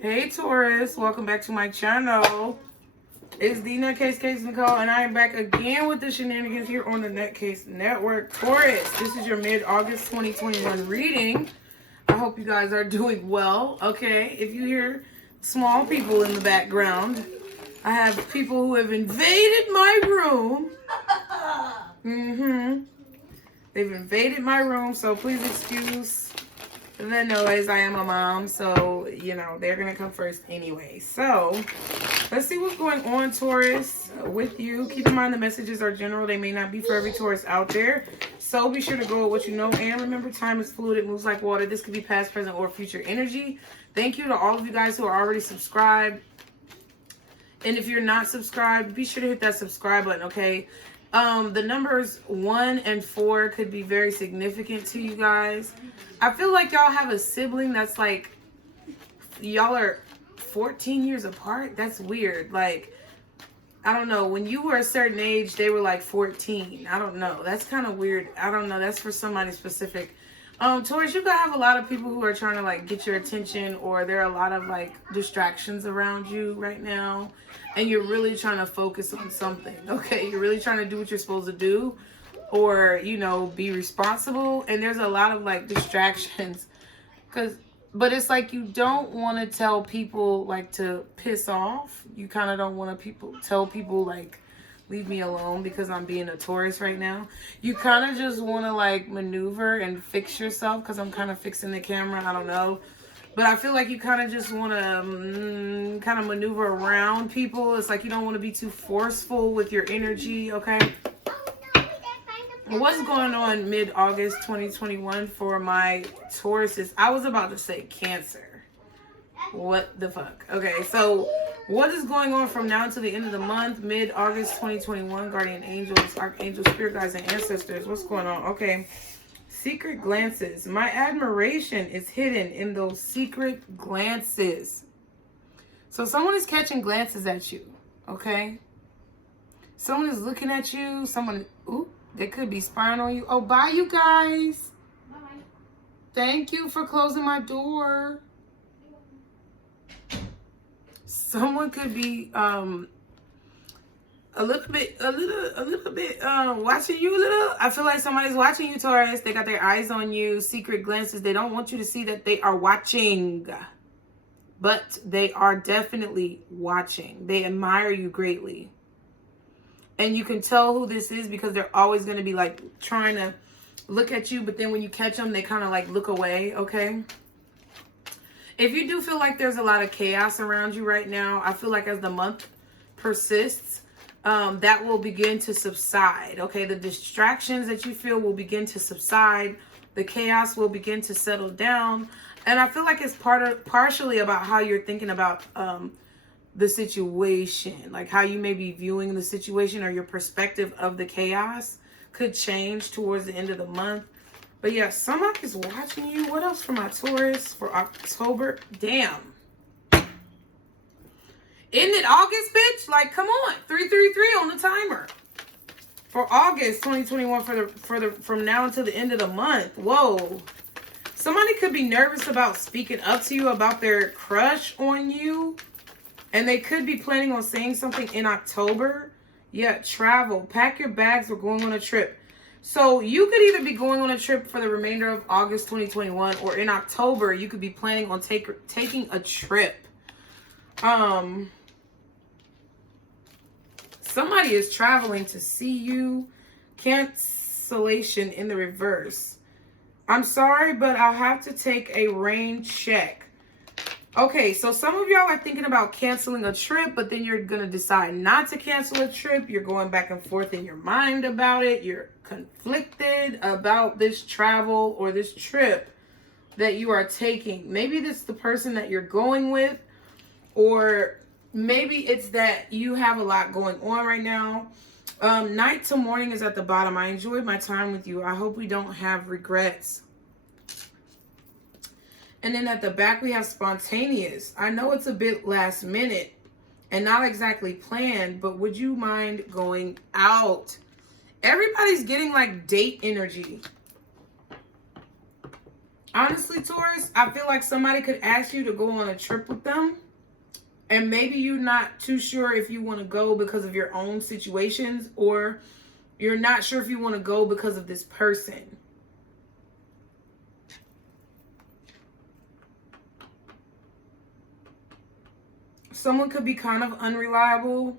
Hey Taurus, welcome back to my channel. It's TheNutCase, Nicole, and I am back again with the shenanigans here on the NutCase Network. Taurus, this is your mid-August 2021 reading. I hope you guys are doing well. Okay, if you hear small people in the background, I have people who have invaded my room. They've invaded my room, so please excuse the noise. I am a mom, so, you know, they're going to come first anyway. So, let's see what's going on, Taurus, with you. Keep in mind the messages are general. They may not be for every Taurus out there. So, be sure to go with what you know. And remember, time is fluid. It moves like water. This could be past, present, or future energy. Thank you to all of you guys who are already subscribed. And if you're not subscribed, be sure to hit that subscribe button, okay? The numbers 1 and 4 could be very significant to you guys. I feel like y'all have a sibling that's like, y'all are 14 years apart. That's weird. Like, I don't know. When you were a certain age, they were like 14. I don't know. That's kind of weird. I don't know. That's for somebody specific. Taurus, you could have a lot of people who are trying to like get your attention, or there are a lot of like distractions around you right now, and you're really trying to focus on something. Okay, you're really trying to do what you're supposed to do, or, you know, be responsible, and there's a lot of like distractions, but it's like you don't want to tell people like to piss off. You kind of don't want to tell people like, leave me alone because I'm being a Taurus right now. You kind of just want to like maneuver and fix yourself, because I'm kind of fixing the camera. I don't know. But I feel like you kind of just want to kind of maneuver around people. It's like you don't want to be too forceful with your energy, okay? What's going on mid-August 2021 for my Tauruses? I was about to say Cancer. What the fuck? Okay, so what is going on from now to the end of the month, mid-August 2021? Guardian angels, archangels, spirit guides, and ancestors. What's going on? Okay. Secret glances. My admiration is hidden in those secret glances. So someone is catching glances at you, okay? Someone is looking at you. Someone, ooh, they could be spying on you. Oh, bye, you guys. Bye. Thank you for closing my door. Someone could be a little bit watching you a little. I feel like somebody's watching you, Taurus. They got their eyes on you. Secret glances. They don't want you to see that they are watching, but they are definitely watching. They admire you greatly, and you can tell who this is because they're always going to be like trying to look at you, but then when you catch them, they kind of like look away. Okay. If you do feel like there's a lot of chaos around you right now, I feel like as the month persists, that will begin to subside. Okay, the distractions that you feel will begin to subside. The chaos will begin to settle down. And I feel like it's partially about how you're thinking about the situation, like how you may be viewing the situation, or your perspective of the chaos could change towards the end of the month. But yeah, somebody's watching you. What else for my Taurus for October? Damn. Isn't it August, bitch? Like, come on. 333 on the timer. For August 2021, from now until the end of the month. Whoa. Somebody could be nervous about speaking up to you about their crush on you. And they could be planning on saying something in October. Yeah, travel. Pack your bags. We're going on a trip. So you could either be going on a trip for the remainder of August 2021, or in October, you could be planning on taking a trip. Somebody is traveling to see you. Cancellation in the reverse. I'm sorry, but I'll have to take a rain check. Okay, so some of y'all are thinking about canceling a trip, but then you're going to decide not to cancel a trip. You're going back and forth in your mind about it. You're conflicted about this travel or this trip that you are taking. Maybe this is the person that you're going with, or maybe it's that you have a lot going on right now. Night to morning is at the bottom. I enjoyed my time with you. I hope we don't have regrets. And then at the back, we have spontaneous. I know it's a bit last minute and not exactly planned, but would you mind going out? Everybody's getting like date energy. Honestly, Taurus, I feel like somebody could ask you to go on a trip with them. And maybe you're not too sure if you want to go because of your own situations, or you're not sure if you want to go because of this person. Someone could be kind of unreliable,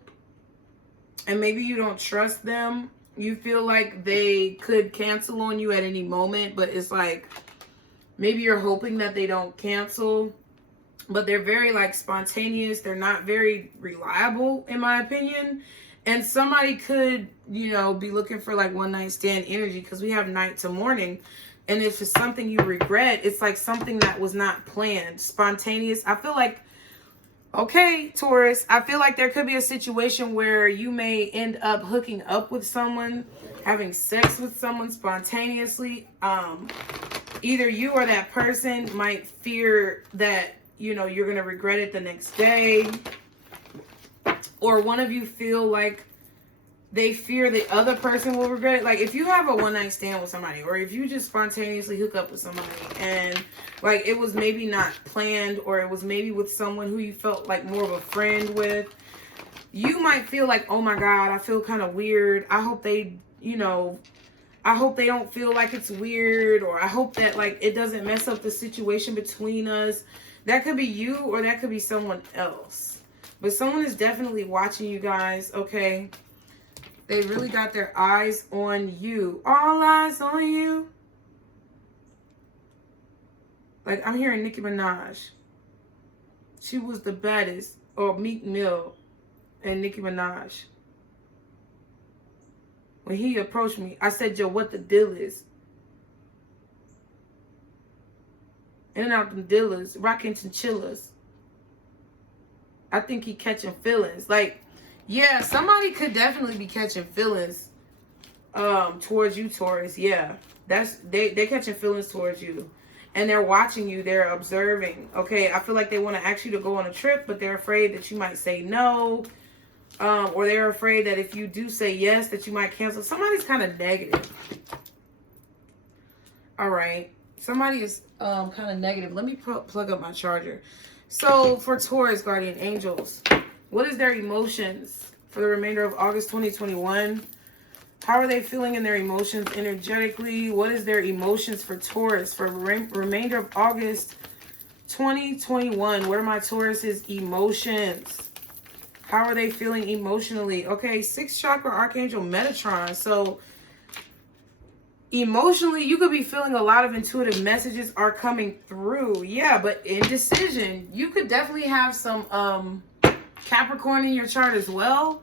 and maybe you don't trust them. You feel like they could cancel on you at any moment, but it's like maybe you're hoping that they don't cancel. But they're very like spontaneous. They're not very reliable, in my opinion. And somebody could, you know, be looking for like one night stand energy, because we have night to morning. And if it's something you regret, it's like something that was not planned, spontaneous. I feel like, okay, Taurus, I feel like there could be a situation where you may end up hooking up with someone, having sex with someone spontaneously. Either you or that person might fear that, you know, you're going to regret it the next day. Or one of you feel like they fear the other person will regret it. Like if you have a one night stand with somebody, or if you just spontaneously hook up with somebody and like it was maybe not planned, or it was maybe with someone who you felt like more of a friend with, you might feel like, oh my God, I feel kind of weird. I hope they, you know, I hope they don't feel like it's weird, or I hope that like it doesn't mess up the situation between us. That could be you, or that could be someone else. But someone is definitely watching you guys, okay? They really got their eyes on you. All eyes on you. Like, I'm hearing Nicki Minaj. She was the baddest. Or Meek Mill and Nicki Minaj. When he approached me, I said, yo, what the deal is? In and out them dealers, rocking chinchillas. I think he catching feelings. Like, yeah, somebody could definitely be catching feelings towards you, Taurus. Yeah, they catching feelings towards you, and they're watching you. They're observing. Okay, I feel like they want to ask you to go on a trip, but they're afraid that you might say no, or they're afraid that if you do say yes, that you might cancel. Somebody's kind of negative. All right. Somebody is kind of negative. Let me plug up my charger. So for Taurus guardian angels, what is their emotions for the remainder of August 2021? How are they feeling in their emotions energetically? What is their emotions for Taurus for remainder of August 2021? What are my Taurus's emotions? How are they feeling emotionally? Okay, 6th chakra archangel Metatron. So emotionally, you could be feeling a lot of intuitive messages are coming through. Yeah, but indecision. You could definitely have some Capricorn in your chart as well.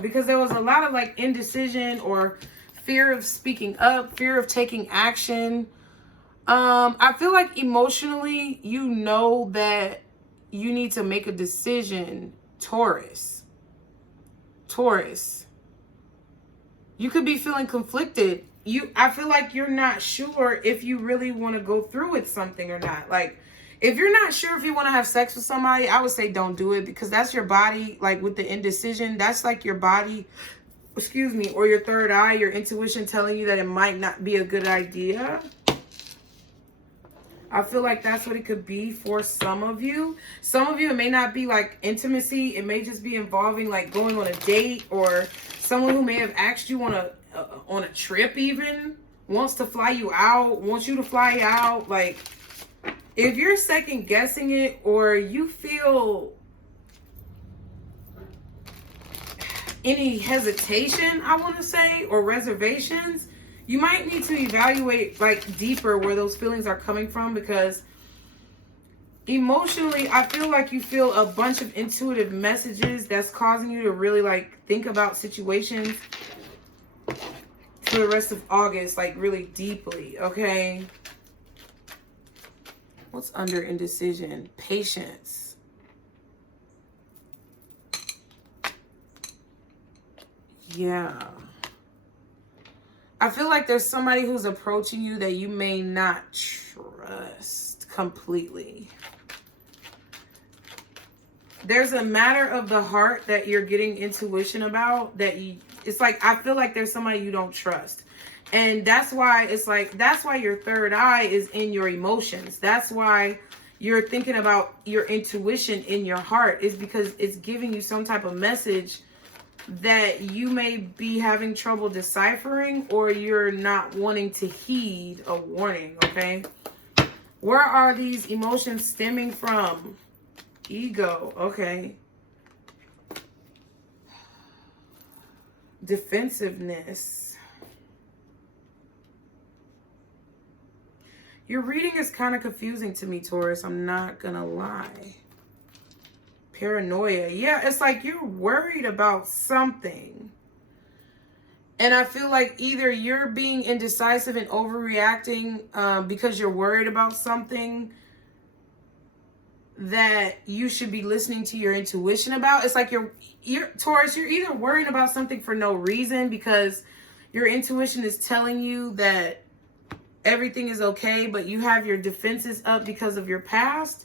Because there was a lot of like indecision or fear of speaking up, fear of taking action. I feel like emotionally, you know that you need to make a decision, Taurus. Taurus. You could be feeling conflicted. I feel like you're not sure if you really want to go through with something or not. Like, if you're not sure if you want to have sex with somebody, I would say don't do it, because that's your body, like with the indecision, that's like your body, excuse me, or your third eye, your intuition telling you that it might not be a good idea. I feel like that's what it could be for some of you. Some of you, it may not be like intimacy. It may just be involving like going on a date, or someone who may have asked you on a trip even, wants to fly you out, wants you to fly out. Like, if you're second guessing it, or you feel any hesitation, I want to say, or reservations, you might need to evaluate like deeper where those feelings are coming from, because emotionally, I feel like you feel a bunch of intuitive messages that's causing you to really like think about situations for the rest of August, like really deeply, okay? What's under indecision? Patience. Yeah. I feel like there's somebody who's approaching you that you may not trust completely. There's a matter of the heart that you're getting intuition about that it's like, I feel like there's somebody you don't trust. And that's why it's like, that's why your third eye is in your emotions. That's why you're thinking about your intuition in your heart, is because it's giving you some type of message that you may be having trouble deciphering, or you're not wanting to heed a warning, okay? Where are these emotions stemming from? Ego, okay. Defensiveness. Your reading is kind of confusing to me, Taurus. I'm not gonna lie. Paranoia. Yeah, it's like you're worried about something. And I feel like either you're being indecisive and overreacting because you're worried about something that you should be listening to your intuition about. It's like you're Taurus, you're either worrying about something for no reason because your intuition is telling you that everything is okay, but you have your defenses up because of your past,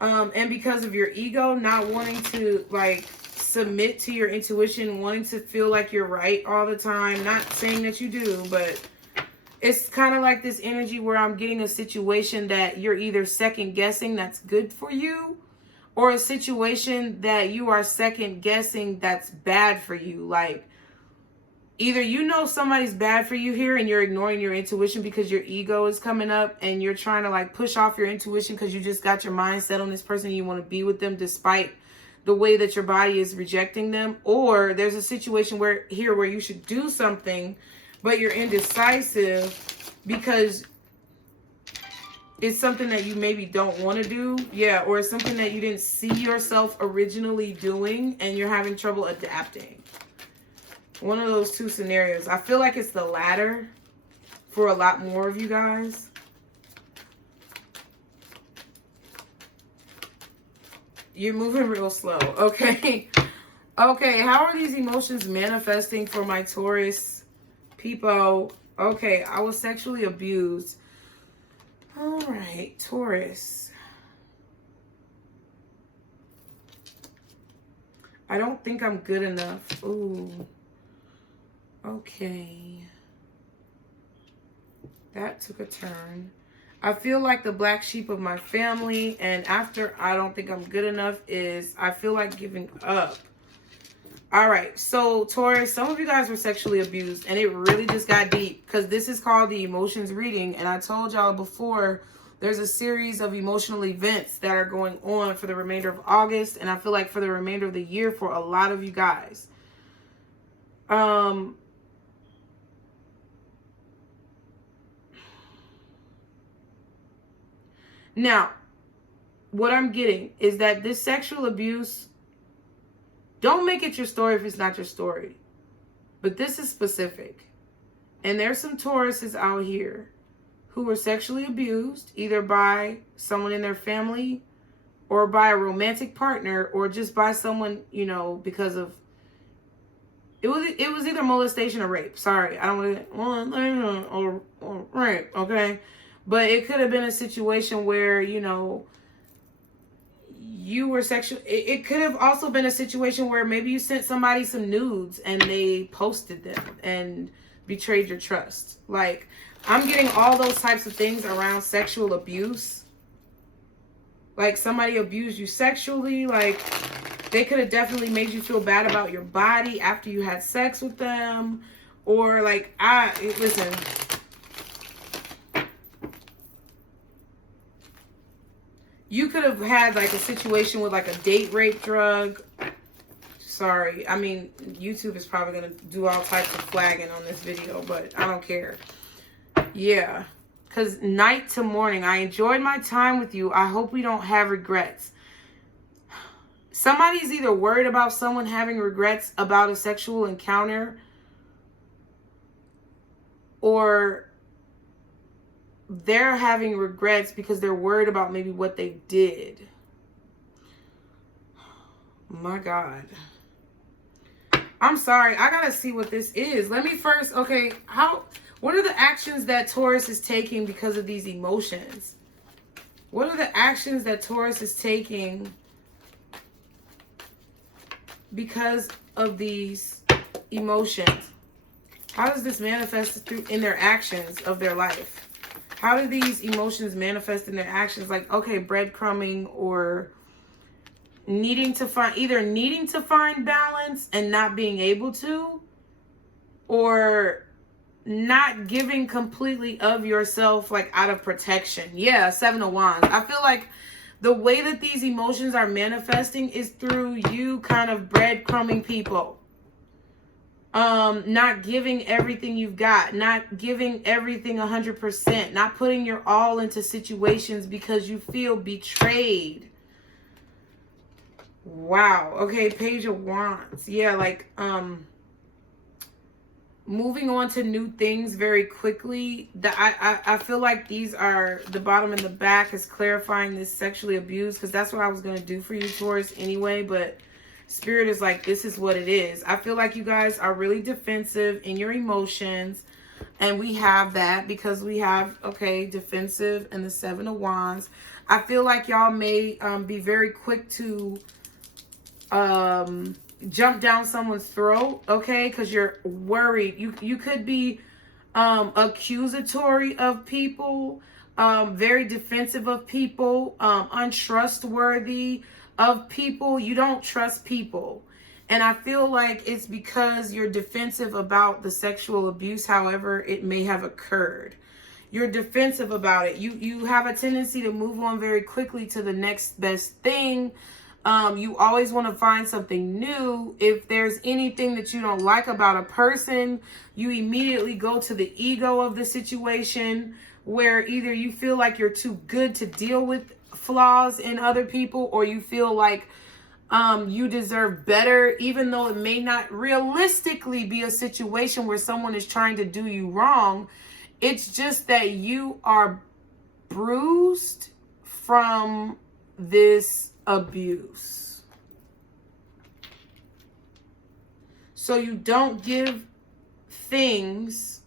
and because of your ego, not wanting to like submit to your intuition, wanting to feel like you're right all the time. Not saying that you do, but it's kind of like this energy where I'm getting a situation that you're either second guessing that's good for you, or a situation that you are second guessing that's bad for you. Like, either you know somebody's bad for you here and you're ignoring your intuition because your ego is coming up and you're trying to like push off your intuition because you just got your mind set on this person and you want to be with them despite the way that your body is rejecting them. Or there's a situation where you should do something, but you're indecisive because it's something that you maybe don't want to do. Yeah, or it's something that you didn't see yourself originally doing and you're having trouble adapting. One of those two scenarios. I feel like it's the latter for a lot more of you guys. You're moving real slow. Okay. Okay, how are these emotions manifesting for my Taurus people? Okay, I was sexually abused. All right, Taurus. I don't think I'm good enough. Ooh. Okay. That took a turn. I feel like the black sheep of my family, and after I don't think I'm good enough is I feel like giving up. All right, so Taurus, some of you guys were sexually abused, and it really just got deep because this is called the emotions reading. And I told y'all before, there's a series of emotional events that are going on for the remainder of August, and I feel like for the remainder of the year for a lot of you guys. Now, what I'm getting is that this sexual abuse, don't make it your story if it's not your story. But this is specific. And there's some Tauruses out here who were sexually abused, either by someone in their family or by a romantic partner, or just by someone, you know, because of, it was either molestation or rape. Sorry, I don't want to, or rape, okay? But it could have been a situation where, you know, you were sexual. It could have also been a situation where maybe you sent somebody some nudes and they posted them and betrayed your trust. Like, I'm getting all those types of things around sexual abuse. Like, somebody abused you sexually. Like, they could have definitely made you feel bad about your body after you had sex with them. Or, like, listen. You could have had like a situation with like a date rape drug. Sorry. I mean, YouTube is probably going to do all types of flagging on this video, but I don't care. Yeah. Because night to morning, I enjoyed my time with you. I hope we don't have regrets. Somebody's either worried about someone having regrets about a sexual encounter, or they're having regrets because they're worried about maybe what they did. My God. I'm sorry. I gotta see what this is. Let me first, okay, what are the actions that Taurus is taking because of these emotions? What are the actions that Taurus is taking because of these emotions? How does this manifest through in their actions of their life? How do these emotions manifest in their actions? Like, okay, breadcrumbing, or needing to find balance and not being able to, or not giving completely of yourself, like out of protection. Yeah, Seven of Wands. I feel like the way that these emotions are manifesting is through you kind of breadcrumbing people. Not giving everything you've got, not giving everything 100%, not putting your all into situations because you feel betrayed. Wow. Okay, Page of Wands. Yeah, like, moving on to new things very quickly. I feel like these are, the bottom and the back is clarifying this sexually abused, because that's what I was going to do for you, Taurus, anyway, but Spirit is like, this is what it is. I feel like you guys are really defensive in your emotions, and we have that because we have, okay, defensive and the Seven of Wands. I feel like y'all may be very quick to jump down someone's throat, okay, because you're worried. You could be accusatory of people, very defensive of people, untrustworthy of people. You don't trust people, and I feel like it's because you're defensive about the sexual abuse, however it may have occurred. You're defensive about it. You have a tendency to move on very quickly to the next best thing. You always want to find something new. If there's anything that you don't like about a person, you immediately go to the ego of the situation, where either you feel like you're too good to deal with flaws in other people, or you feel like you deserve better, even though it may not realistically be a situation where someone is trying to do you wrong. It's just that you are bruised from this abuse. So you don't give things,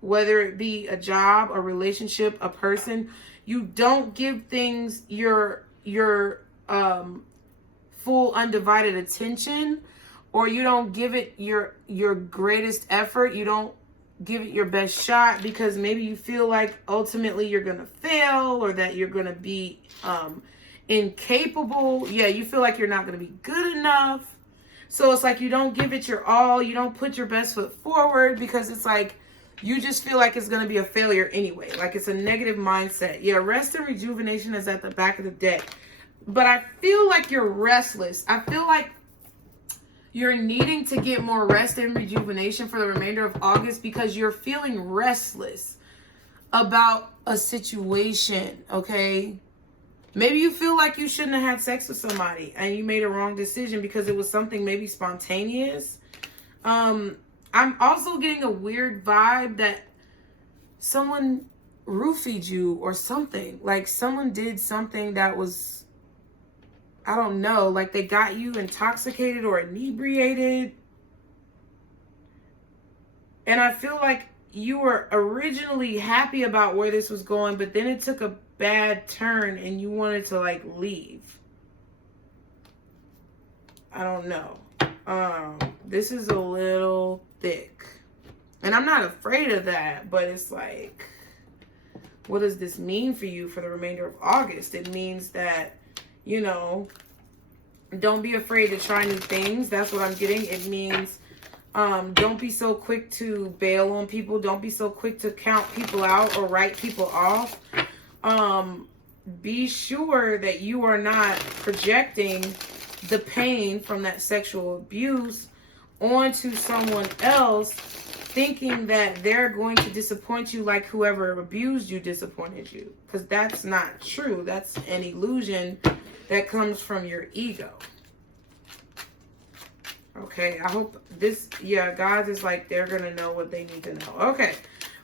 whether it be a job, a relationship, a person, you don't give things your full undivided attention, or you don't give it your greatest effort. You don't give it your best shot because maybe you feel like ultimately you're gonna fail, or that you're gonna be incapable. Yeah, you feel like you're not gonna be good enough. So it's like you don't give it your all. You don't put your best foot forward because it's like you just feel like it's going to be a failure anyway. Like it's a negative mindset. Yeah, rest and rejuvenation is at the back of the deck. But I feel like you're restless. I feel like you're needing to get more rest and rejuvenation for the remainder of August because you're feeling restless about a situation, okay? Maybe you feel like you shouldn't have had sex with somebody and you made a wrong decision because it was something maybe spontaneous. I'm also getting a weird vibe that someone roofied you or something. Like someone did something that was, I don't know, like they got you intoxicated or inebriated. And I feel like you were originally happy about where this was going, but then it took a bad turn and you wanted to like leave. I don't know. This is a little thick. And I'm not afraid of that, but it's like, what does this mean for you for the remainder of August? It means that, you know, don't be afraid to try new things. That's what I'm getting. It means don't be so quick to bail on people. Don't be so quick to count people out or write people off. Be sure that you are not projecting the pain from that sexual abuse onto someone else, thinking that they're going to disappoint you like whoever abused you disappointed you. Because that's not true. That's an illusion that comes from your ego. Okay, I hope this, yeah, God is like, they're going to know what they need to know. Okay,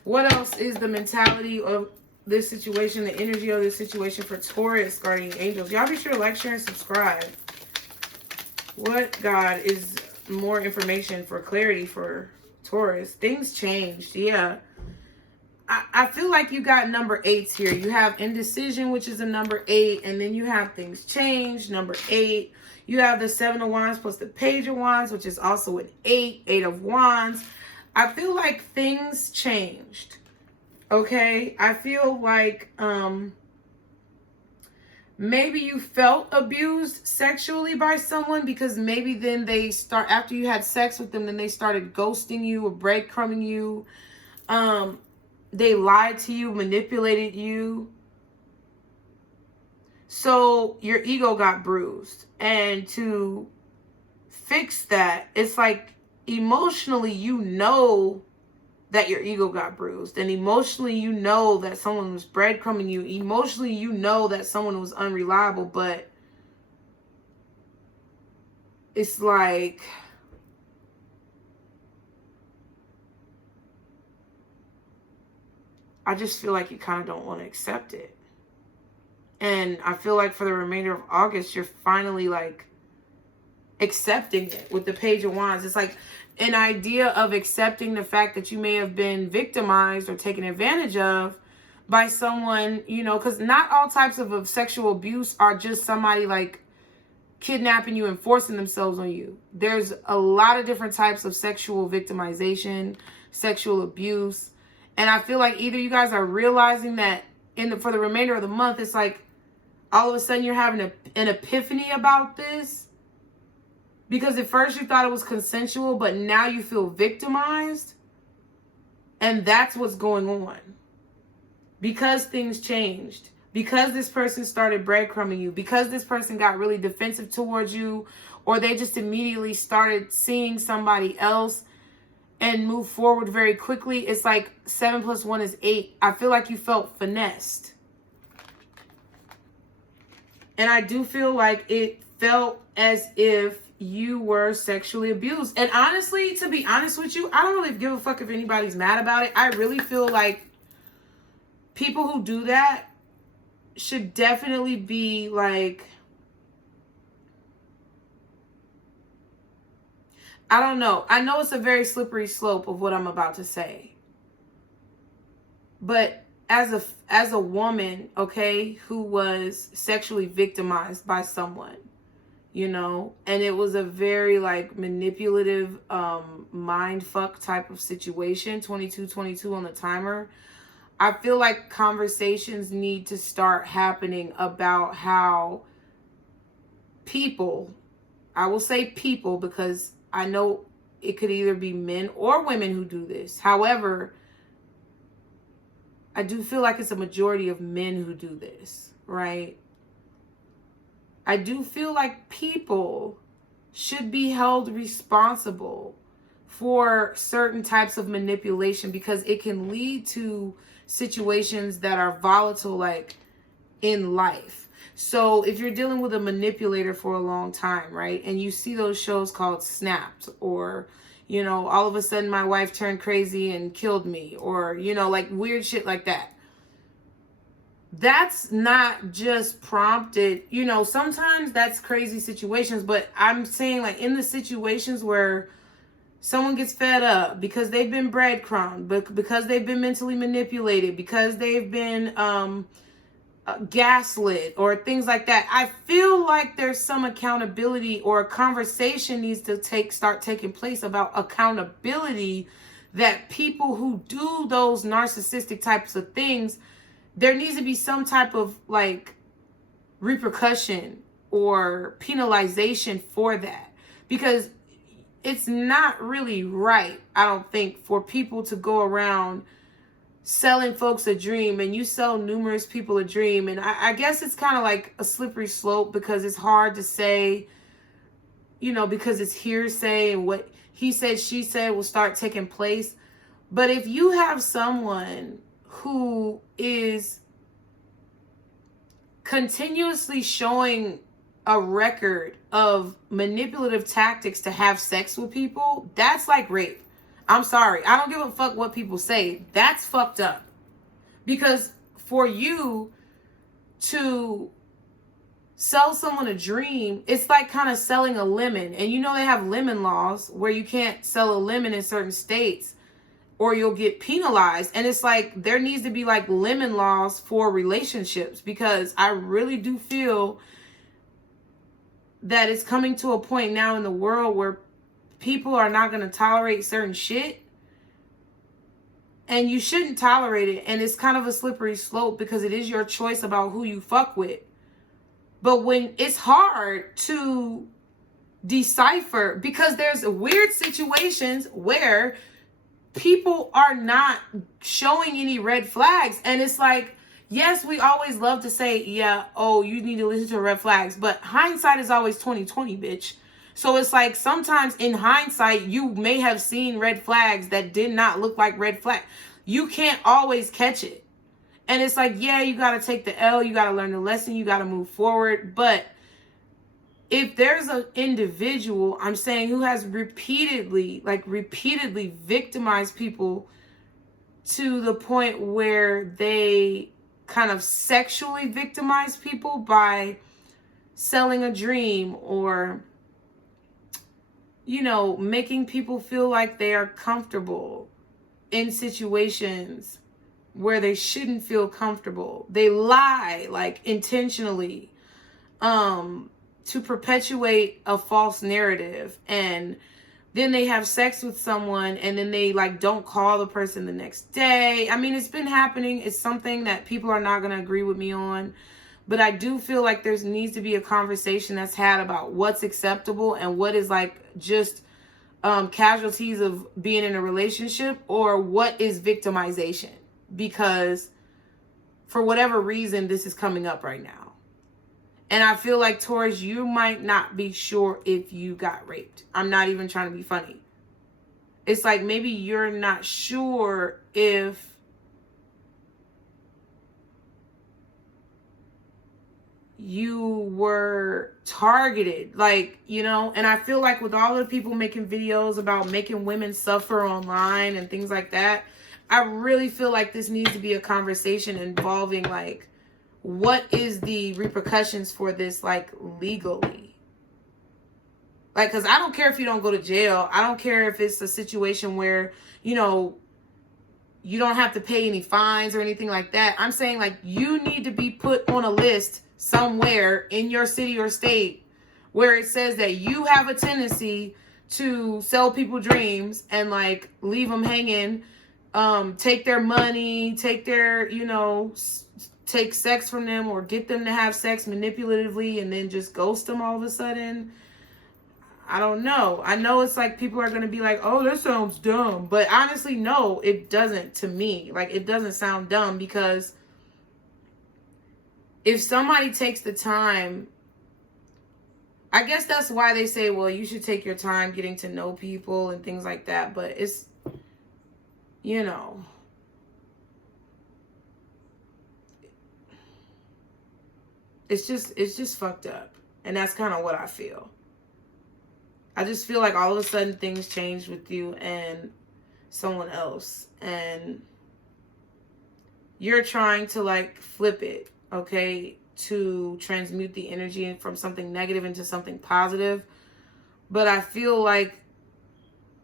what else is the mentality of this situation, the energy of this situation for Taurus, guardian angels? Y'all be sure to like, share, and subscribe. What, God, is more information for clarity for Taurus? Things changed, yeah. I feel like you got number 8s here. You have indecision, which is a number 8, and then you have things change, number 8. You have the 7 of Wands plus the Page of Wands, which is also an 8, 8 of Wands. I feel like things changed. Okay? I feel like maybe you felt abused sexually by someone, because maybe then they start, after you had sex with them, then they started ghosting you or breadcrumbing you. They lied to you, manipulated you. So your ego got bruised. And to fix that, it's like emotionally you know that your ego got bruised, and emotionally you know that someone was breadcrumbing you, emotionally you know that someone was unreliable, but it's like I just feel like you kind of don't want to accept it. And I feel like for the remainder of August, you're finally like accepting it with the Page of Wands. It's like an idea of accepting the fact that you may have been victimized or taken advantage of by someone, you know, because not all types of sexual abuse are just somebody like kidnapping you and forcing themselves on you. There's a lot of different types of sexual victimization, sexual abuse. And I feel like either you guys are realizing that for the remainder of the month, it's like all of a sudden you're having an epiphany about this. Because at first you thought it was consensual, but now you feel victimized. And that's what's going on. Because things changed. Because this person started breadcrumbing you. Because this person got really defensive towards you. Or they just immediately started seeing somebody else and move forward very quickly. It's like 7 + 1 is 8. I feel like you felt finessed. And I do feel like it felt as if you were sexually abused. And honestly, to be honest with you, I don't really give a fuck if anybody's mad about it. I really feel like people who do that should definitely be like, I don't know. I know it's a very slippery slope of what I'm about to say. But as a woman, okay, who was sexually victimized by someone, you know, and it was a very like manipulative mind fuck type of situation, 22 on the timer. I feel like conversations need to start happening about how people, I will say people because I know it could either be men or women who do this. However, I do feel like it's a majority of men who do this, right? I do feel like people should be held responsible for certain types of manipulation, because it can lead to situations that are volatile, like in life. So if you're dealing with a manipulator for a long time, right, and you see those shows called Snapped, or, you know, all of a sudden my wife turned crazy and killed me, or, you know, like weird shit like that. That's not just prompted, you know, sometimes that's crazy situations, but I'm saying like in the situations where someone gets fed up because they've been breadcrumbed, because they've been mentally manipulated, because they've been gaslit or things like that. I feel like there's some accountability, or a conversation needs to start taking place about accountability, that people who do those narcissistic types of things, there needs to be some type of like repercussion or penalization for that, because it's not really right, I don't think, for people to go around selling folks a dream, and you sell numerous people a dream. And I guess it's kind of like a slippery slope, because it's hard to say, you know, because it's hearsay and what he said, she said will start taking place. But if you have someone who is continuously showing a record of manipulative tactics to have sex with people, that's like rape. I'm sorry. I don't give a fuck what people say. That's fucked up. Because for you to sell someone a dream, it's like kind of selling a lemon. And you know they have lemon laws where you can't sell a lemon in certain states or you'll get penalized. And it's like there needs to be like lemon laws for relationships, because I really do feel that it's coming to a point now in the world where people are not going to tolerate certain shit. And you shouldn't tolerate it. And it's kind of a slippery slope because it is your choice about who you fuck with. But when it's hard to decipher, because there's weird situations where people are not showing any red flags. And it's like, yes, we always love to say, yeah, oh, you need to listen to red flags. But hindsight is always 20/20, bitch. So it's like sometimes in hindsight, you may have seen red flags that did not look like red flags. You can't always catch it. And it's like, yeah, you got to take the L. You got to learn the lesson. You got to move forward. But if there's an individual, I'm saying, who has repeatedly victimized people to the point where they kind of sexually victimize people by selling a dream or, you know, making people feel like they are comfortable in situations where they shouldn't feel comfortable. They lie, like, intentionally, to perpetuate a false narrative. And then they have sex with someone and then they like don't call the person the next day. I mean, it's been happening. It's something that people are not going to agree with me on. But I do feel like there needs to be a conversation that's had about what's acceptable and what is like just casualties of being in a relationship, or what is victimization. Because for whatever reason, this is coming up right now. And I feel like, Taurus, you might not be sure if you got raped. I'm not even trying to be funny. It's like maybe you're not sure if you were targeted, like, you know. And I feel like with all the people making videos about making women suffer online and things like that, I really feel like this needs to be a conversation involving like, what is the repercussions for this, like, legally? Like, because I don't care if you don't go to jail. I don't care if it's a situation where, you know, you don't have to pay any fines or anything like that. I'm saying, like, you need to be put on a list somewhere in your city or state where it says that you have a tendency to sell people dreams and, like, leave them hanging, take their money, take their, you know, take sex from them or get them to have sex manipulatively and then just ghost them all of a sudden. I don't know. I know it's like people are going to be like, oh, that sounds dumb. But honestly, no, it doesn't to me. Like, it doesn't sound dumb, because if somebody takes the time, I guess that's why they say, well, you should take your time getting to know people and things like that. But it's, you know, it's just fucked up. And that's kind of what I feel. I just feel like all of a sudden things changed with you and someone else. And you're trying to like flip it, okay? To transmute the energy from something negative into something positive. But I feel like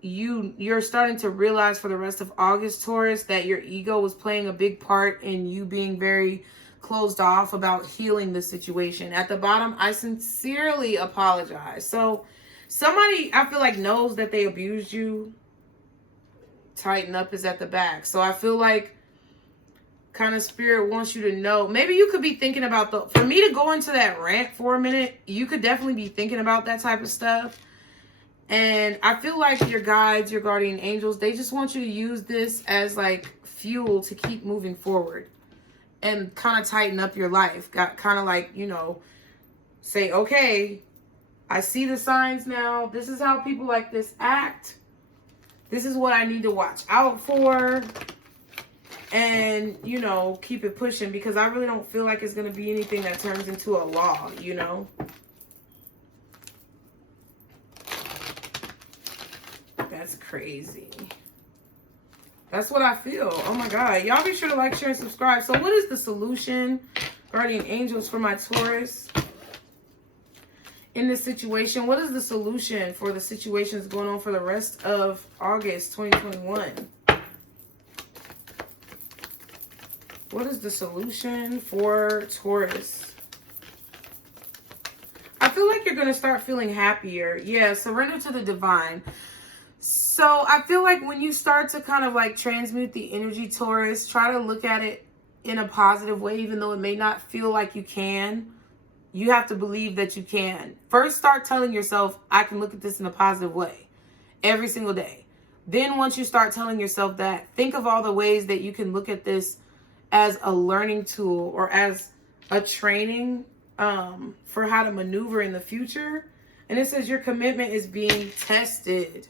you're starting to realize for the rest of August, Taurus, that your ego was playing a big part in you being very closed off about healing the situation. At the bottom, I sincerely apologize. So somebody, I feel like, knows that they abused you. Tighten up is at the back. So I feel like kind of spirit wants you to know. Maybe you could be thinking about for me to go into that rant for a minute, you could definitely be thinking about that type of stuff. And I feel like your guides, your guardian angels, they just want you to use this as like fuel to keep moving forward and kind of tighten up your life. Got kind of like, you know, say, okay, I see the signs now. This is how people like this act. This is what I need to watch out for. And, you know, keep it pushing, because I really don't feel like it's going to be anything that turns into a law, you know. That's crazy. That's what I feel. Oh my God. Y'all be sure to like, share, and subscribe. So what is the solution, guardian angels, for my Taurus in this situation? What is the solution for the situations going on for the rest of August 2021? What is the solution for Taurus? I feel like you're going to start feeling happier. Yeah, surrender to the divine. So So I feel like when you start to kind of like transmute the energy, Taurus, try to look at it in a positive way, even though it may not feel like you can. You have to believe that you can. First, start telling yourself, I can look at this in a positive way every single day. Then once you start telling yourself that, think of all the ways that you can look at this as a learning tool or as a training for how to maneuver in the future. And it says your commitment is being tested.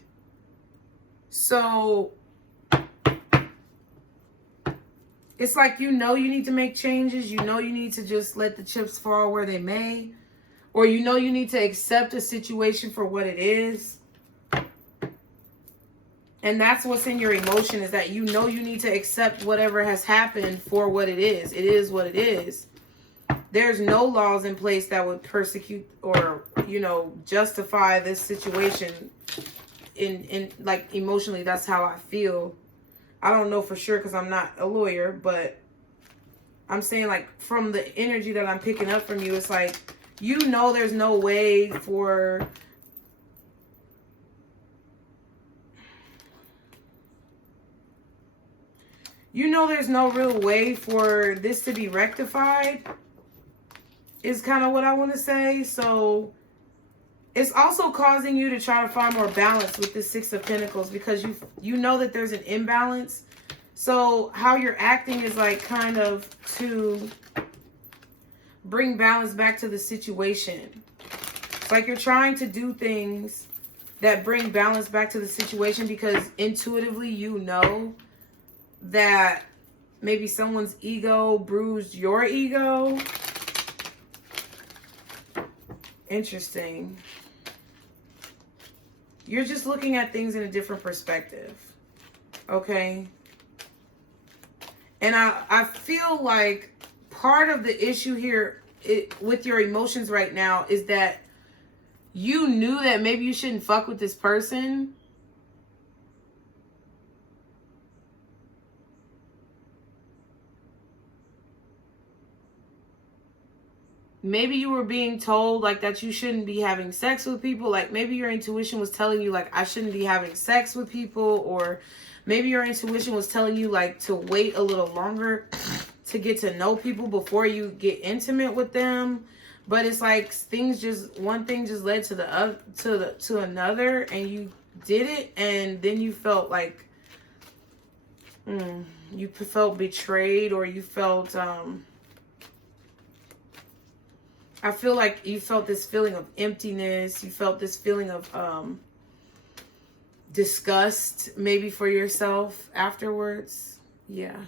So it's like, you know, you need to make changes. You know, you need to just let the chips fall where they may. Or you know, you need to accept a situation for what it is. And that's what's in your emotion, is that you know you need to accept whatever has happened for what it is. It is what it is. There's no laws in place that would persecute or, you know, justify this situation. In like emotionally, that's how I feel. I don't know for sure because I'm not a lawyer, but I'm saying, like, from the energy that I'm picking up from you, it's like, you know, there's no way for there's no real way for this to be rectified, is kind of what I want to say. So it's also causing you to try to find more balance with the Six of Pentacles, because you know that there's an imbalance. So how you're acting is like kind of to bring balance back to the situation. It's like you're trying to do things that bring balance back to the situation because intuitively you know that maybe someone's ego bruised your ego. Interesting. You're just looking at things in a different perspective. Okay? And I feel like part of the issue here with your emotions right now is that you knew that maybe you shouldn't fuck with this person. Maybe you were being told like that you shouldn't be having sex with people. Like maybe your intuition was telling you like I shouldn't be having sex with people, or maybe your intuition was telling you like to wait a little longer to get to know people before you get intimate with them. But it's like things just, one thing just led to the other, to another, and you did it, and then you felt like you felt betrayed, or you felt I feel like you felt this feeling of emptiness. You felt this feeling of disgust, maybe for yourself afterwards. Yeah.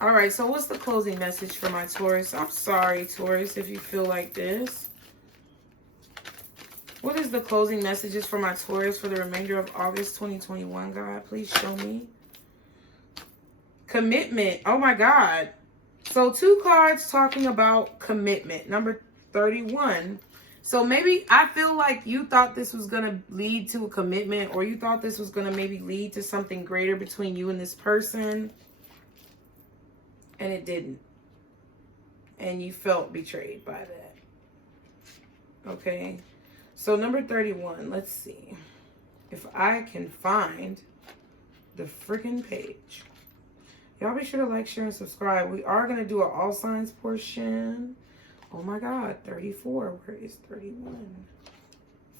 All right, so what's the closing message for my Taurus? I'm sorry, Taurus, if you feel like this. What is the closing messages for my Taurus for the remainder of August 2021, God? Please show me. Commitment. Oh, my God. So 2 cards talking about commitment. Number 31. So maybe I feel like you thought this was going to lead to a commitment, or you thought this was going to maybe lead to something greater between you and this person. And it didn't. And you felt betrayed by that. Okay. So number 31. Let's see if I can find the freaking page. Y'all be sure to like, share, and subscribe. We are going to do an all signs portion. Oh my God. 34. Where is 31?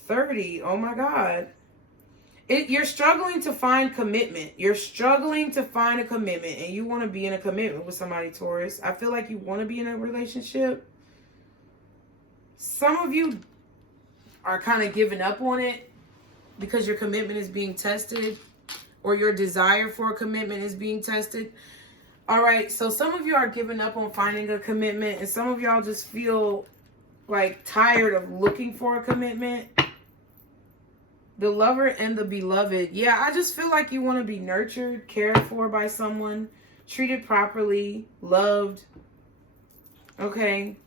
30. Oh my God. You're struggling to find commitment. You're struggling to find a commitment, and you want to be in a commitment with somebody, Taurus. I feel like you want to be in a relationship. Some of you are kind of giving up on it because your commitment is being tested, or your desire for a commitment is being tested. All right, so some of you are giving up on finding a commitment, and some of y'all just feel like tired of looking for a commitment. The lover and the beloved. Yeah, I just feel like you want to be nurtured, cared for by someone, treated properly, loved. Okay.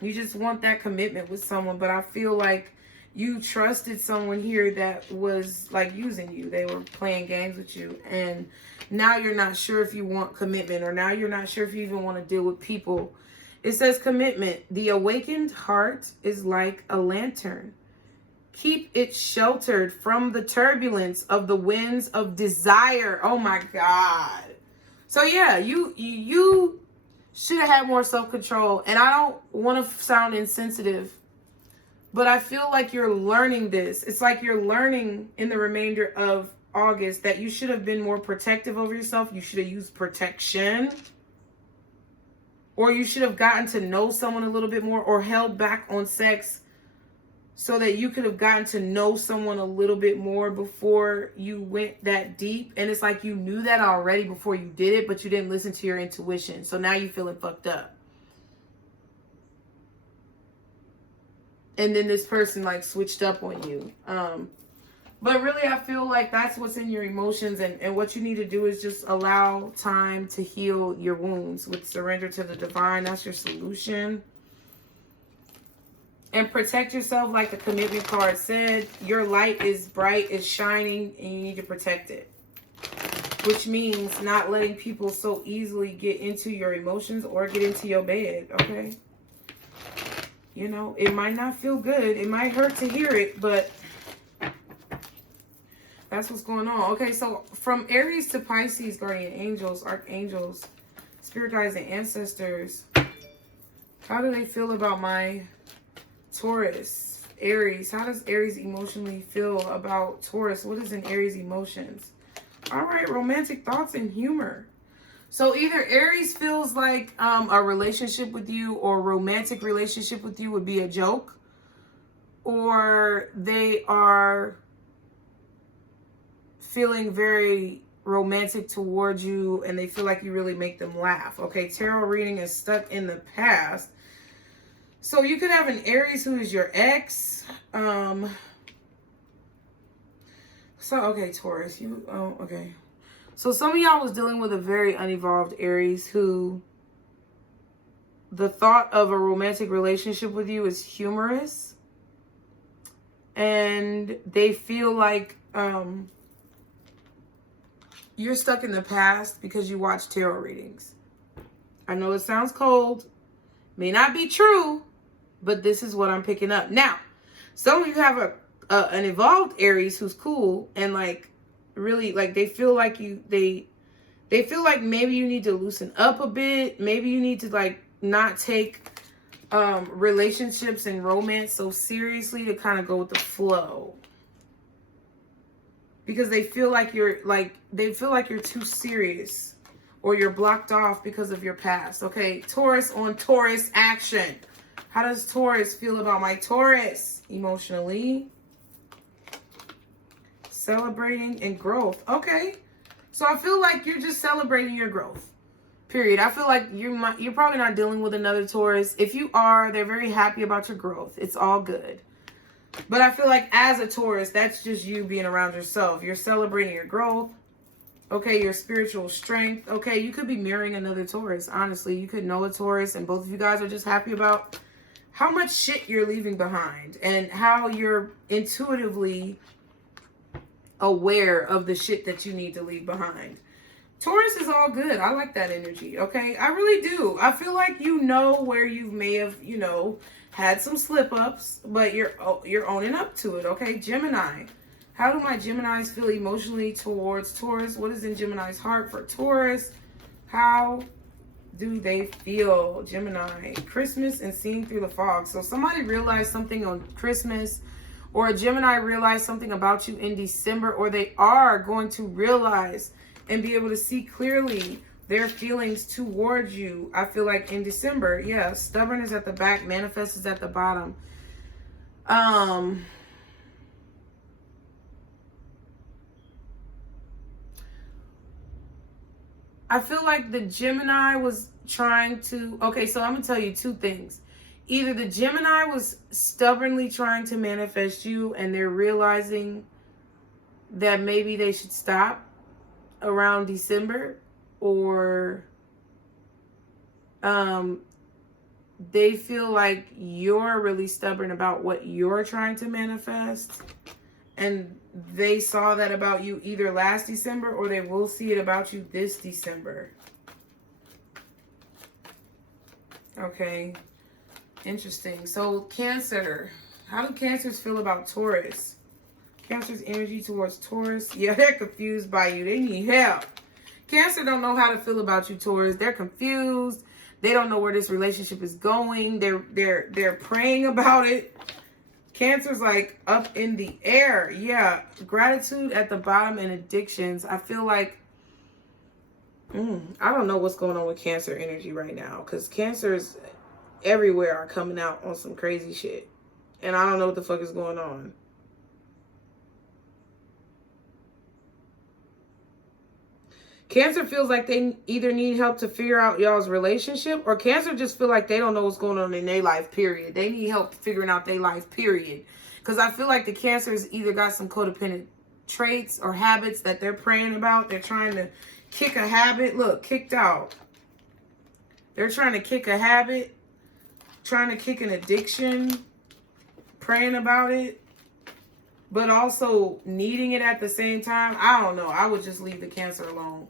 You just want that commitment with someone, but I feel like you trusted someone here that was like using you. They were playing games with you, and now you're not sure if you want commitment, or now you're not sure if you even want to deal with people. It says commitment. The awakened heart is like a lantern. Keep it sheltered from the turbulence of the winds of desire. Oh my God. So yeah, you should have had more self-control. And I don't want to sound insensitive, but I feel like you're learning this. It's like you're learning in the remainder of August that you should have been more protective over yourself. You should have used protection. Or you should have gotten to know someone a little bit more, or held back on sex so that you could have gotten to know someone a little bit more before you went that deep. And it's like you knew that already before you did it, but you didn't listen to your intuition. So now you're feeling fucked up. And then this person like switched up on you. But really, I feel like that's what's in your emotions. And what you need to do is just allow time to heal your wounds with surrender to the divine. That's your solution. And protect yourself like the commitment card said. Your light is bright, is shining, and you need to protect it. Which means not letting people so easily get into your emotions or get into your bed, okay? You know, it might not feel good. It might hurt to hear it, but that's what's going on. Okay, so from Aries to Pisces, guardian angels, archangels, spirit guides, and ancestors. How do they feel about my Taurus? Aries. How does Aries emotionally feel about Taurus? What is in Aries emotions? All right, romantic thoughts and humor. So either Aries feels like a relationship with you or a romantic relationship with you would be a joke, or they are feeling very romantic towards you and they feel like you really make them laugh. Okay, tarot reading is stuck in the past. So you could have an Aries who is your ex. Okay, Taurus, okay. So some of y'all was dealing with a very unevolved Aries who the thought of a romantic relationship with you is humorous. And they feel like you're stuck in the past because you watch tarot readings. I know it sounds cold, may not be true, but this is what I'm picking up. Now, some of you have an evolved Aries who's cool and like really like they feel like they feel like maybe you need to loosen up a bit. Maybe you need to like not take relationships and romance so seriously, to kind of go with the flow. Because they feel like you're too serious, or you're blocked off because of your past. Okay, Taurus on Taurus action. How does Taurus feel about my Taurus emotionally? Celebrating and growth. Okay, so I feel like you're just celebrating your growth. Period. I feel like you're probably not dealing with another Taurus. If you are, they're very happy about your growth. It's all good. But I feel like as a Taurus, that's just you being around yourself. You're celebrating your growth. Okay, your spiritual strength. Okay, you could be mirroring another Taurus. Honestly, you could know a Taurus and both of you guys are just happy about how much shit you're leaving behind and how you're intuitively aware of the shit that you need to leave behind. Taurus is all good. I like that energy, okay? I really do. I feel like you know where you may have, had some slip-ups, but you're owning up to it, okay? Gemini. How do my Geminis feel emotionally towards Taurus? What is in Gemini's heart for Taurus? How do they feel, Gemini? Christmas and seeing through the fog. So somebody realized something on Christmas, or a Gemini realized something about you in December, or they are going to realize and be able to see clearly their feelings towards you. I feel like in December, yeah, stubborn is at the back, manifest is at the bottom. I feel like the Gemini was trying to, okay, so I'm gonna tell you two things. Either the Gemini was stubbornly trying to manifest you and they're realizing that maybe they should stop around December, or they feel like you're really stubborn about what you're trying to manifest, and they saw that about you either last December or they will see it about you this December. Okay, interesting. So Cancer, How do Cancers feel about Taurus? Cancer's energy towards Taurus. Yeah, they're confused by you. They need help. Cancer don't know how to feel about you, Taurus. They're confused. They don't know where this relationship is going. They're praying about it. Cancer's like up in the air. Yeah, gratitude at the bottom and addictions. I feel like I don't know what's going on with Cancer energy right now, because Cancers everywhere are coming out on some crazy shit, and I don't know what the fuck is going on. Cancer feels like they either need help to figure out y'all's relationship, or Cancer just feel like they don't know what's going on in their life, period. They need help figuring out their life, period. Because I feel like the Cancers either got some codependent traits or habits that they're praying about. They're trying to kick a habit. Look, kicked out. They're trying to kick a habit, trying to kick an addiction, praying about it, but also needing it at the same time. I don't know. I would just leave the Cancer alone.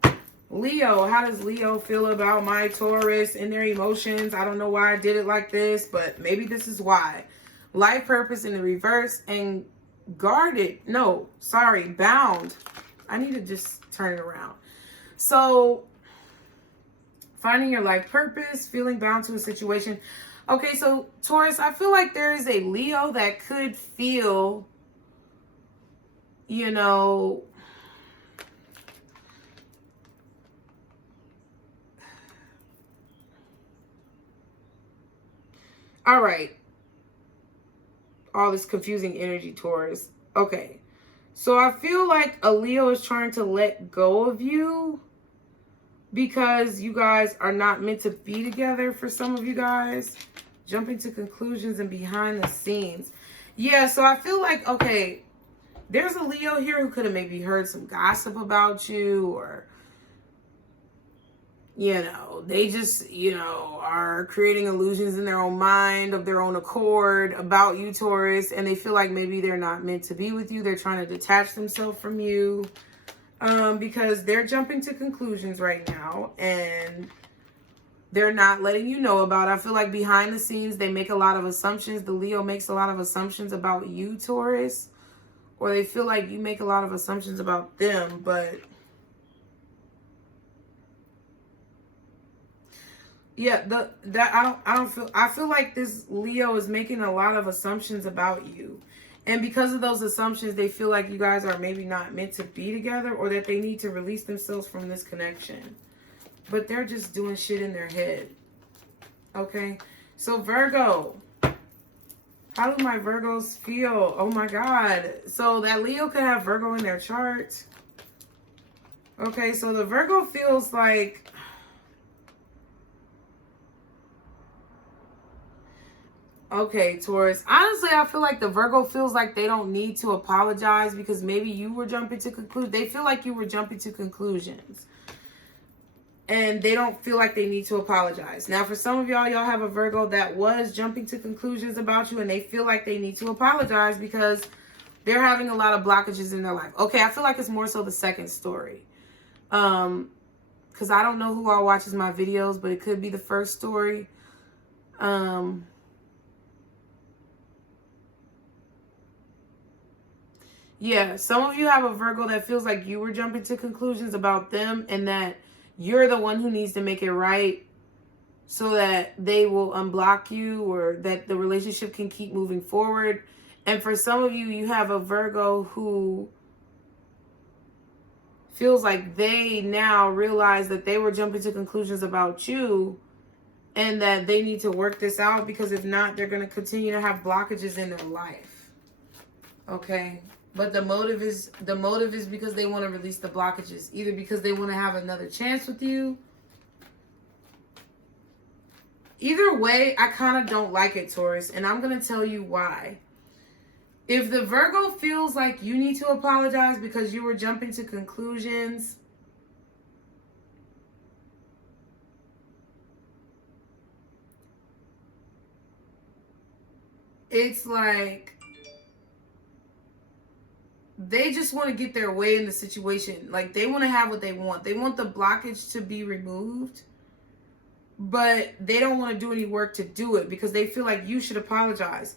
Leo, how does Leo feel about my Taurus and their emotions? I don't know why I did it like this, but maybe this is why. Life purpose in the reverse and guarded. No, sorry, bound. I need to just turn it around. So, finding your life purpose, feeling bound to a situation. Okay, so Taurus, I feel like there is a Leo that could feel, you know, all right. All this confusing energy, Taurus. Okay. So I feel like a Leo is trying to let go of you because you guys are not meant to be together for some of you guys. Jumping to conclusions and behind the scenes. Yeah, so I feel like, okay, there's a Leo here who could have maybe heard some gossip about you, or, you know, they just, you know, are creating illusions in their own mind of their own accord about you, Taurus, and they feel like maybe they're not meant to be with you. They're trying to detach themselves from you because they're jumping to conclusions right now, and they're not letting you know about it. I feel like behind the scenes, they make a lot of assumptions. The Leo makes a lot of assumptions about you, Taurus, or they feel like you make a lot of assumptions about them, but yeah, I feel like this Leo is making a lot of assumptions about you. And because of those assumptions, they feel like you guys are maybe not meant to be together, or that they need to release themselves from this connection. But they're just doing shit in their head. Okay? So Virgo. How do my Virgos feel? Oh my God. So that Leo could have Virgo in their chart. Okay, so the Virgo feels like, okay, Taurus. Honestly, I feel like the Virgo feels like they don't need to apologize because maybe you were jumping to conclusions. They feel like you were jumping to conclusions. And they don't feel like they need to apologize. Now, for some of y'all have a Virgo that was jumping to conclusions about you, and they feel like they need to apologize because they're having a lot of blockages in their life. Okay, I feel like it's more so the second story. Because I don't know who all watches my videos, but it could be the first story. Yeah, some of you have a Virgo that feels like you were jumping to conclusions about them, and that you're the one who needs to make it right so that they will unblock you, or that the relationship can keep moving forward. And for some of you, you have a Virgo who feels like they now realize that they were jumping to conclusions about you, and that they need to work this out, because if not, they're going to continue to have blockages in their life. Okay? But the motive is because they want to release the blockages. Either because they want to have another chance with you. Either way, I kind of don't like it, Taurus. And I'm going to tell you why. If the Virgo feels like you need to apologize because you were jumping to conclusions, it's like they just want to get their way in the situation. Like, they want to have what they want. They want the blockage to be removed, but they don't want to do any work to do it because they feel like you should apologize.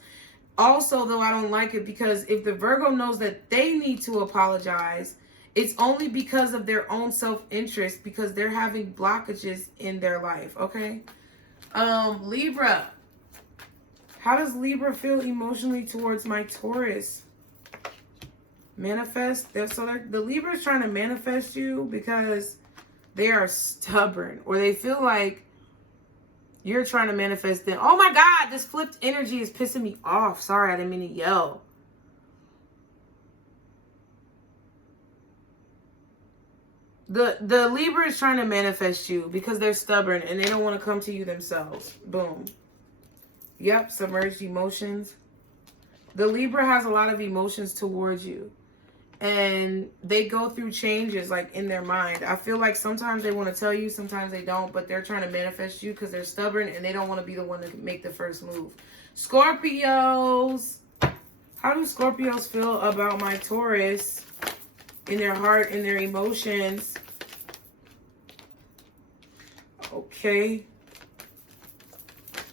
Also, though, I don't like it because if the Virgo knows that they need to apologize, it's only because of their own self-interest, because they're having blockages in their life, okay? Libra. How does Libra feel emotionally towards my Taurus? Manifest. The Libra is trying to manifest you because they are stubborn, or they feel like you're trying to manifest them. Oh my God, this flipped energy is pissing me off. Sorry, I didn't mean to yell. The Libra is trying to manifest you because they're stubborn and they don't want to come to you themselves. Boom. Yep, submerged emotions. The Libra has a lot of emotions towards you. And they go through changes like in their mind. I feel like sometimes they want to tell you, sometimes they don't, but they're trying to manifest you because they're stubborn and they don't want to be the one to make the first move. Scorpios. How do Scorpios feel about my Taurus in their heart, in their emotions? Okay.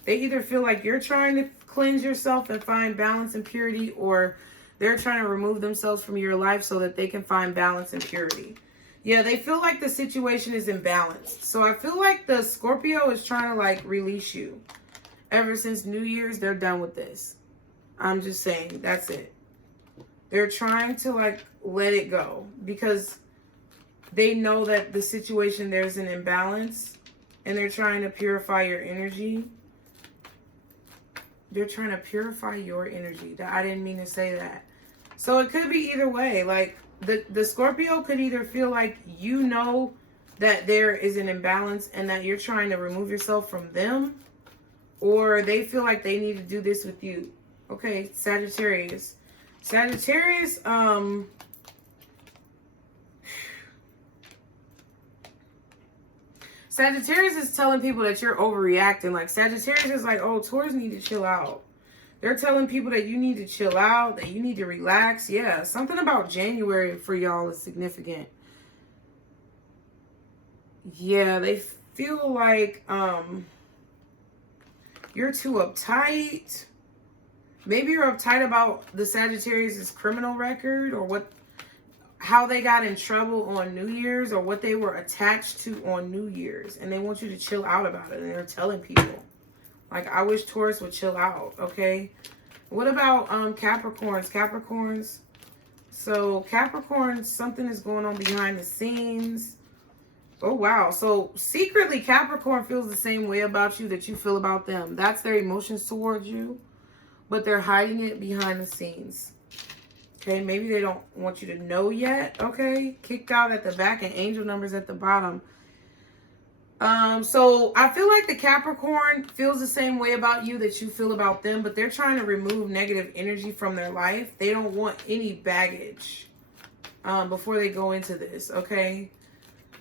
They either feel like you're trying to cleanse yourself and find balance and purity, or they're trying to remove themselves from your life so that they can find balance and purity. Yeah, they feel like the situation is imbalanced. So I feel like the Scorpio is trying to like release you. Ever since New Year's, they're done with this. I'm just saying, that's it. They're trying to like let it go because they know that the situation, there's an imbalance, and they're trying to purify your energy. They're trying to purify your energy. I didn't mean to say that. So it could be either way. Like the Scorpio could either feel like you know that there is an imbalance and that you're trying to remove yourself from them, or they feel like they need to do this with you. Okay, Sagittarius. Sagittarius, Sagittarius is telling people that you're overreacting. Like Sagittarius is like, oh, Taurus need to chill out. They're telling people that you need to chill out, that you need to relax. Yeah, something about January for y'all is significant. Yeah, they feel like you're too uptight. Maybe you're uptight about the Sagittarius' criminal record, or how they got in trouble on New Year's, or what they were attached to on New Year's, and they want you to chill out about it, and they're telling people. Like, I wish Taurus would chill out, okay? What about Capricorns? Capricorns. So, Capricorns, something is going on behind the scenes. Oh, wow. So, secretly, Capricorn feels the same way about you that you feel about them. That's their emotions towards you, but they're hiding it behind the scenes. Okay, maybe they don't want you to know yet, okay? Kicked out at the back and angel numbers at the bottom. So I feel like the Capricorn feels the same way about you that you feel about them, but they're trying to remove negative energy from their life. They don't want any baggage before they go into this, okay?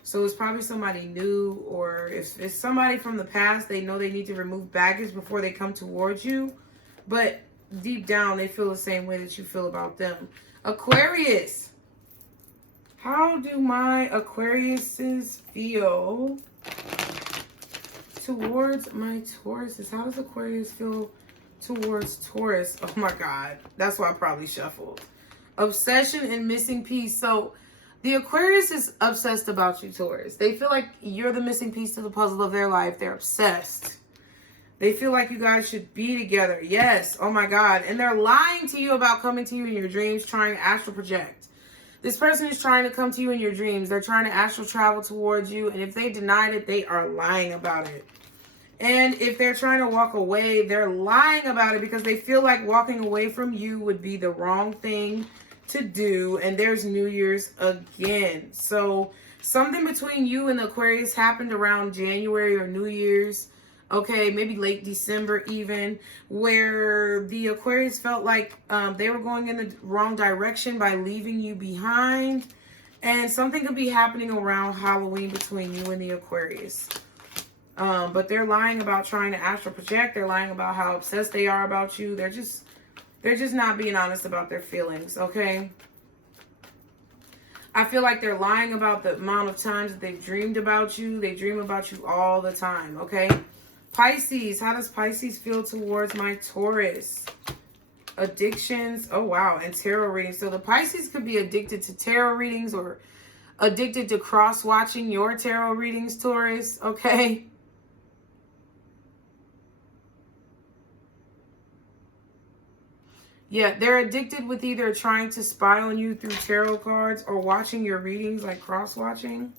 So it's probably somebody new, or if it's somebody from the past, they know they need to remove baggage before they come towards you. But deep down, they feel the same way that you feel about them. Aquarius. How do my Aquariuses feel towards my Tauruses? How does Aquarius feel towards Taurus? Oh my God. That's why I probably shuffled. Obsession and missing piece. So the Aquarius is obsessed about you, Taurus. They feel like you're the missing piece to the puzzle of their life. They're obsessed. They feel like you guys should be together. Yes. Oh my God. And they're lying to you about coming to you in your dreams, trying to astral project. This person is trying to come to you in your dreams. They're trying to astral travel towards you. And if they denied it, they are lying about it. And if they're trying to walk away, they're lying about it because they feel like walking away from you would be the wrong thing to do. And there's New Year's again. So something between you and the Aquarius happened around January or New Year's. Okay, maybe late December even, where the Aquarius felt like they were going in the wrong direction by leaving you behind. And something could be happening around Halloween between you and the Aquarius. But they're lying about trying to astral project. They're lying about how obsessed they are about you. They're just not being honest about their feelings, okay? I feel like they're lying about the amount of times that they've dreamed about you. They dream about you all the time, okay? Pisces, how does Pisces feel towards my Taurus? addictions. Oh, wow. And tarot readings. So the Pisces could be addicted to tarot readings or addicted to cross-watching your tarot readings, Taurus. Okay. Yeah, they're addicted with either trying to spy on you through tarot cards or watching your readings, like cross-watching.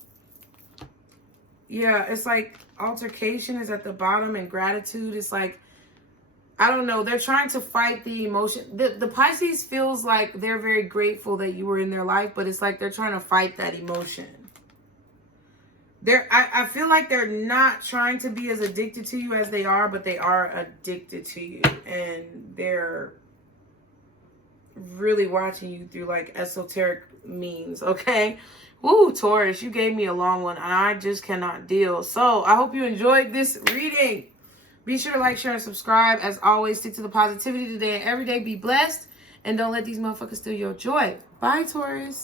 Yeah, it's like altercation is at the bottom and gratitude is like, I don't know. They're trying to fight the emotion. The Pisces feels like they're very grateful that you were in their life, but it's like they're trying to fight that emotion. I feel like they're not trying to be as addicted to you as they are, but they are addicted to you. And they're really watching you through like esoteric means, okay? Woo, Taurus, you gave me a long one and I just cannot deal. So I hope you enjoyed this reading. Be sure to like, share, and subscribe. As always, stick to the positivity today and every day. Be blessed. And don't let these motherfuckers steal your joy. Bye, Taurus.